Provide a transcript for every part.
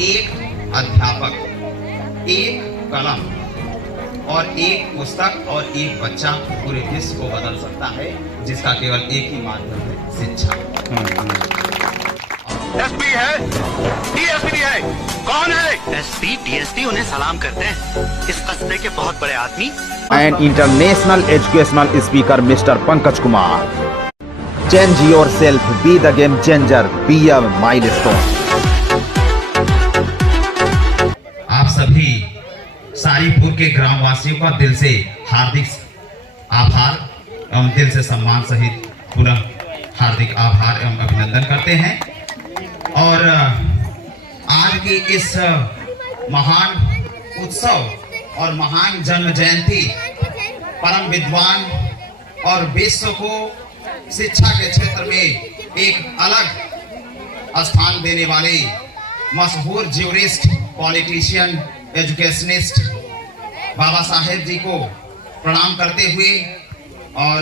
एक अध्यापक, एक कलम और एक पुस्तक और एक बच्चा पूरे विश्व को बदल सकता है, जिसका केवल एक ही माध्यम है, शिक्षा। एसपी है, डीएसपी है, कौन है? एसपी डीएसपी उन्हें सलाम करते हैं, इस कस्बे के बहुत बड़े आदमी। And international educational speaker mister Pankaj Kumar. Change your self, be the game changer, be a milestone. आप सभी सारीपुर के ग्रामवासियों का दिल से हार्दिक आभार एवं दिल से सम्मान सहित पुनः हार्दिक आभार एवं अभिनंदन करते हैं। और आज की इस महान उत्सव और महान जन्म जयंती परम विद्वान और विश्व को शिक्षा के क्षेत्र में एक अलग स्थान देने वाले मशहूर jurist, politician, educationist Baba Saheb जी को प्रणाम करते हुए और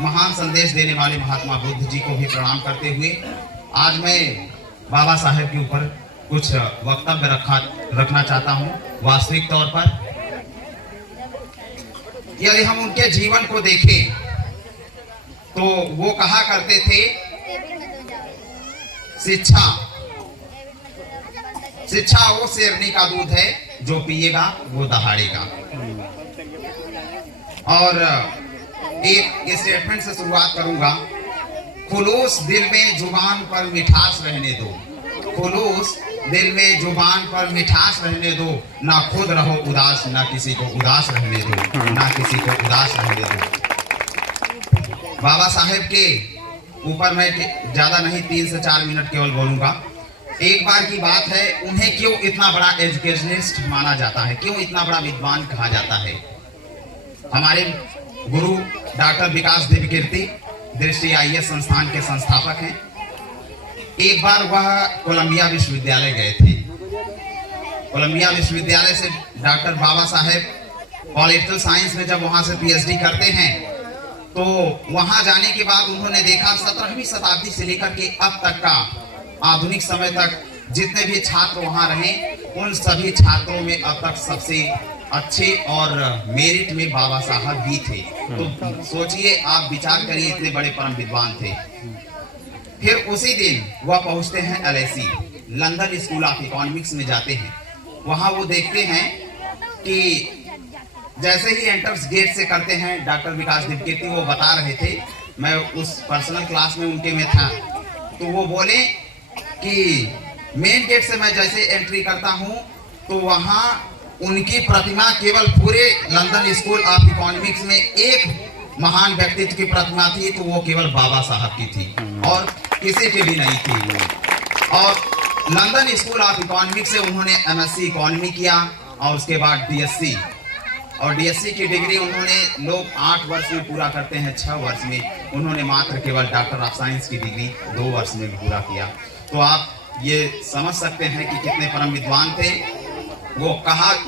महान संदेश देने वाले महात्मा बुद्ध जी को भी प्रणाम करते हुए आज मैं बाबा साहेब के ऊपर कुछ वक्तव्य रखना चाहता हूं। वास्तविक तौर पर यदि हम उनके जीवन को देखें तो वो कहा करते थे, शिक्षा वो शेरनी का दूध है, जो पिएगा वो दहाड़ेगा। और एक स्टेटमेंट से शुरुआत करूंगा। खुलूस दिल में जुबान पर मिठास रहने दो, खुलूस दिल में जुबान पर मिठास रहने दो, ना खुद रहो उदास, ना किसी को उदास रहने दो, ना किसी को उदास रहने दो। बाबा साहेब के ऊपर मैं ज्यादा नहीं 3 से 4 मिनट केवल बोलूंगा। एक बार की बात है, उन्हें क्यों इतना बड़ा एजुकेशनिस्ट माना जाता है, क्यों इतना बड़ा विद्वान कहा जाता है? हमारे गुरु डॉक्टर विकास देव कीर्ति दृष्टि IAS संस्थान के संस्थापक हैं। एक बार वह कोलंबिया विश्वविद्यालय गए थे। कोलंबिया विश्वविद्यालय से doctor Baba Saheb political science में जब वहां से PhD करते हैं तो वहां जाने के बाद उन्होंने देखा 17वीं शताब्दी से लेकर के अब तक का आधुनिक समय तक जितने भी छात्र वहां रहे, उन सभी छात्रों में अब तक सबसे अच्छे और मेरिट में बाबा साहब भी थे। तो सोचिए, आप विचार करिए, इतने बड़े परम विद्वान थे। फिर उसी दिन वह पहुंचते हैं LSE, London school of economics में जाते हैं। वहां वो देखते हैं कि जैसे ही एंट्रेंस गेट से करते हैं, डॉक्टर विकास देव कीर्ति वो बता रहे थे, मैं उस पर्सनल क्लास में उनके में था, तो वो बोले कि मेन गेट से मैं जैसे एंट्री करता हूं तो वहां उनकी प्रतिमा केवल पूरे लंदन स्कूल ऑफ इकोनॉमिक्स में एक महान व्यक्तित्व की प्रतिमा थी, तो वो केवल बाबा साहब की थी और किसी की भी नहीं थी। और लंदन स्कूल ऑफ इकोनॉमिक्स से उन्होंने MSc इकोनॉमी किया और उसके बाद DSc, और DSc की डिग्री उन्होंने, लोग 8 वर्ष में पूरा करते हैं, 6 वर्ष में, उन्होंने मात्र केवल डॉक्टर ऑफ साइंस की डिग्री 2 वर्ष में पूरा किया। तो आप ये समझ सकते हैं कि कितने परम विद्वान थे। वो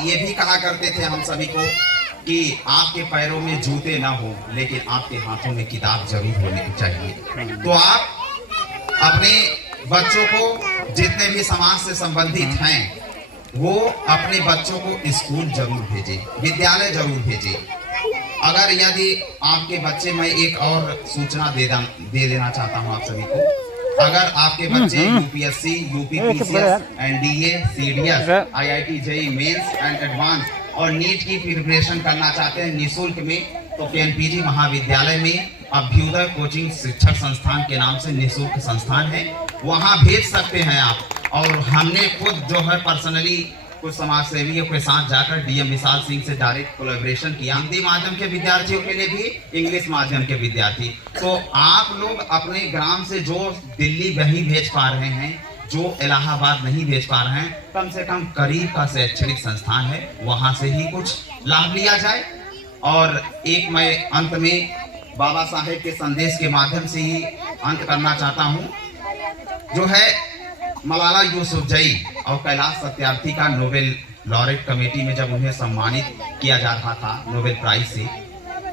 ये भी कहा करते थे हम सभी को कि आपके पैरों में जूते ना हो, लेकिन आपके हाथों में किताब जरूर होनी चाहिए। तो आप अपने बच्चों को, जितने भी समाज से संबंधित हैं, वो अपने बच्चों को स्कूल जरूर भेजें, विद्यालय जरूर भेजें। अगर यदि आपके बच्चे, मैं एक और सूचना दे देना चाहता हूँ आप सभी को, अगर आपके बच्चे UPSC, UPPCS, NDA, CDS, IIT, JEE mains and advance और नीट की प्रिपरेशन करना चाहते हैं निःशुल्क में, तो PNPG महाविद्यालय में अभ्युदय कोचिंग शिक्षक संस्थान के नाम से निःशुल्क संस्थान है, वहां भेज सकते हैं आप। और हमने खुद जो है पर्सनली कुछ समाज सेवियों के साथ जाकर DM विशाल सिंह से डायरेक्ट कोलैबोरेशन किया, हिंदी माध्यम के विद्यार्थियों के लिए भी, इंग्लिश माध्यम के विद्यार्थी। तो आप लोग अपने ग्राम से जो दिल्ली नहीं भेज पा रहे हैं, जो इलाहाबाद नहीं भेज पा रहे हैं, कम से कम करीब का शैक्षणिक संस्थान है, वहां से ही कुछ लाभ लिया जाए। और एक मैं अंत में बाबा साहेब के संदेश के माध्यम से ही अंत करना चाहता हूँ, जो है मलाला यूसुफजई और कैलाश सत्यार्थी का नोबेल लॉरेट कमेटी में जब उन्हें सम्मानित किया जा रहा था नोबेल प्राइज से,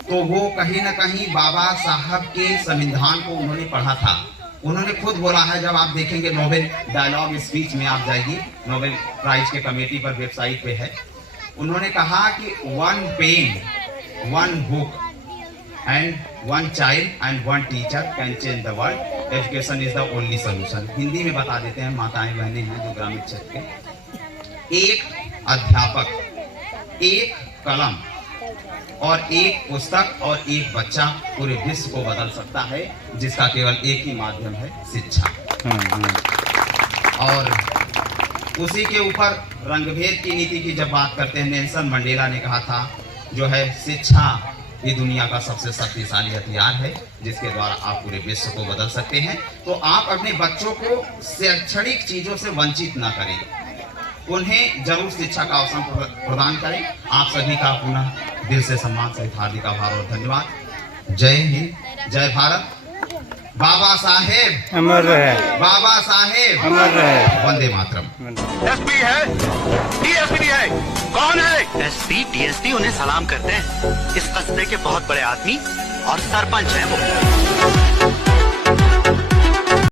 तो वो कहीं ना कहीं बाबा साहब के संविधान को उन्होंने पढ़ा था उन्होंने खुद बोला है, जब आप देखेंगे नोबेल डायलॉग स्पीच में आप जाएगी, नोबेल प्राइज के कमेटी पर वेबसाइट पे है, उन्होंने कहा कि 1 pen, 1 book and 1 child and 1 teacher can change the world, education is the only solution. Hindi में बता देते हैं, माताएं बहनें हैं जो ग्रामीण क्षेत्र के, एक अध्यापक, एक कलम और एक पुस्तक और एक बच्चा पूरे विश्व को बदल सकता है, जिसका केवल एक ही माध्यम है, शिक्षा। और उसी के ऊपर रंगभेद की नीति की जब बात करते हैं, नेल्सन मंडेला ने कहा था जो है शिक्षा ये दुनिया का सबसे शक्तिशाली हथियार है, जिसके द्वारा आप पूरे विश्व को बदल सकते हैं। तो आप अपने बच्चों को शैक्षणिक चीजों से वंचित ना करें, उन्हें जरूर शिक्षा का अवसर प्रदान करें। आप सभी का पुनः दिल से सम्मान सहित हार्दिक आभार और धन्यवाद। जय हिंद, जय भारत। बाबा साहेब अमर रहे, बाबा साहेब अमर रहे। वंदे मातरम। एसपी है, डीएसपी है, कौन है? एसपी डीएसपी उन्हें सलाम करते हैं। इस कस्बे के बहुत बड़े आदमी और सरपंच हैं वो।